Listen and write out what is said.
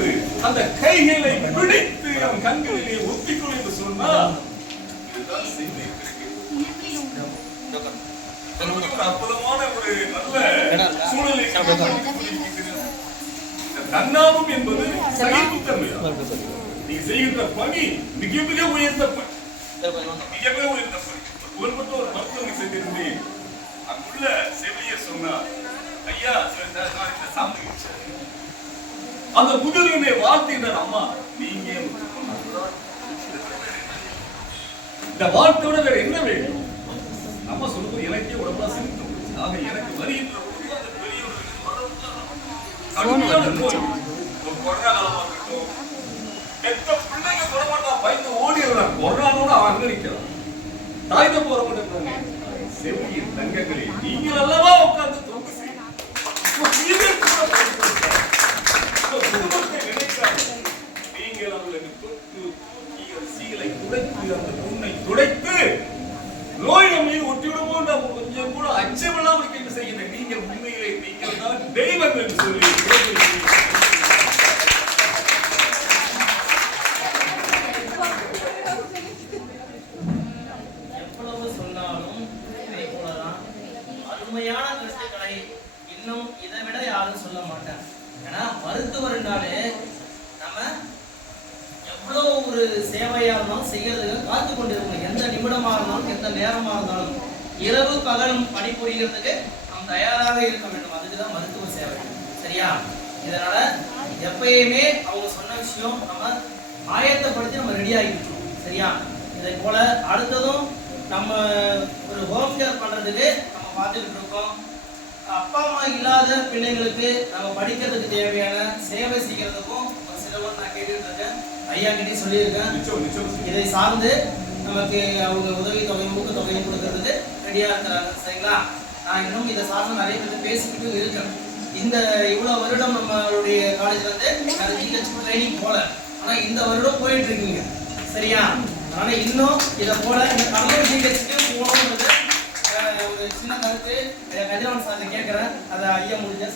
என்று அந்த கைகளை பிடித்து அவன் கண்களிலே ஒத்திக்கொள் என்று சொன்னால் இதுதான் செய்தி. அற்புதமான ஒரு நல்ல சூழலை தன்னார்வம் என்பது சகிப்புத்தன்மை. நீ செய்கின்ற பணி மிக மிக உயர்ந்த பணி, மிக மிக உயர்ந்த பணி. ஒருபட்ட ஒரு மருத்துவமனை செய்திருந்தேன். அங்குள்ள செவிலியர் சொன்னார், ஐயா அந்த முதிர்வினை வாழ்த்தினார். அம்மா நீங்க இந்த வாழ்த்தோட வேற என்ன வேணும்? அம்மா சொல்லும்போது எனக்கே உடம்பா சிரித்து ஆக எனக்கு வருகின்ற பொழுது அந்த பெரியவர்கள் கொரோனா காலமா இருக்கட்டும், எந்த பிள்ளைங்க தொடமாட்டா பயந்து ஓடிடுறான். கொரோனாவோட அவன் அங்க நிற்கிறான். தாய்த போற மாட்டேன். செவிலியின் தங்கங்களே, நீங்கள் அல்லவா உட்கார்ந்து தொங்கு நீங்கள் அவர்களுக்கு தொட்டு சீலை துடைத்து அந்த புண்ணை துடைத்து நோய் நம்மை ஒட்டிவிடுமோ நாம் கொஞ்சம் கூட அச்சமில்லாமல் கேட்டு செய்கிற நீங்கள் உண்மையிலே நீங்கள் தான் தெய்வம் என்று சொல்லி எவ்வளவு சொன்னாலும் இதை போலதான் அருமையான கருத்துக்களை இன்னும் இதை விட யாரும் சொல்ல மாட்டாங்க. ஏன்னா மருத்துவர் என்றாலே நம்ம எவ்வளோ ஒரு சேவையா இருந்தாலும் செய்யறதுக்கு காத்து கொண்டிருக்கணும். எந்த நிமிடமா இருந்தாலும் எந்த நேரமா இருந்தாலும் இரவு பகலும் பணிபுரிகிறதுக்கு நாம் தயாராக இருக்க வேண்டும். அதுக்குதான் மருத்துவ சேவை. சரியா? இதனால எப்பயுமே அவங்க சொன்ன விஷயம் நம்ம ஆயத்தப்படுத்தி நம்ம ரெடி ஆகிட்டோம். சரியா? இதை போல அடுத்ததும் நம்ம ஒரு ஹோம் கேர் பண்றதுக்கு நம்ம பார்த்துக்கிட்டு இருக்கோம். அப்பா அம்மா இல்லாத பிள்ளைங்களுக்கு நம்ம படிக்கிறதுக்கு தேவையான சேவை செய்யறதுக்கும் சிலவர் நான் கேட்டுட்டு இருக்கேன். ஐயா கிட்டே சொல்லியிருக்கேன். இதை சார்ந்து நமக்கு அவங்க உதவி தொகையும் ஊக்கத்தொகையும் கொடுக்கறதுக்கு ரெடியா இருக்கிறாங்க. சரிங்களா? நான் இன்னும் இதை சார்ந்து நிறைய பேர் பேசிக்கிட்டு இருக்கேன். இந்த இவ்வளவு வருடம் நம்மளுடைய காலேஜ்ல வந்து ட்ரைனிங் போல, ஆனா இந்த வருடம் போயிட்டு இருக்கீங்க. சரியா? ஆனா இன்னும் இதை போல இந்த கடலூர் ஜிஹெச்சுக்கு போகணுன்றது ஒரு சின்ன கருத்து கதிரவன் சார் கேட்கிறேன். அதை ஐயா முடிஞ்சா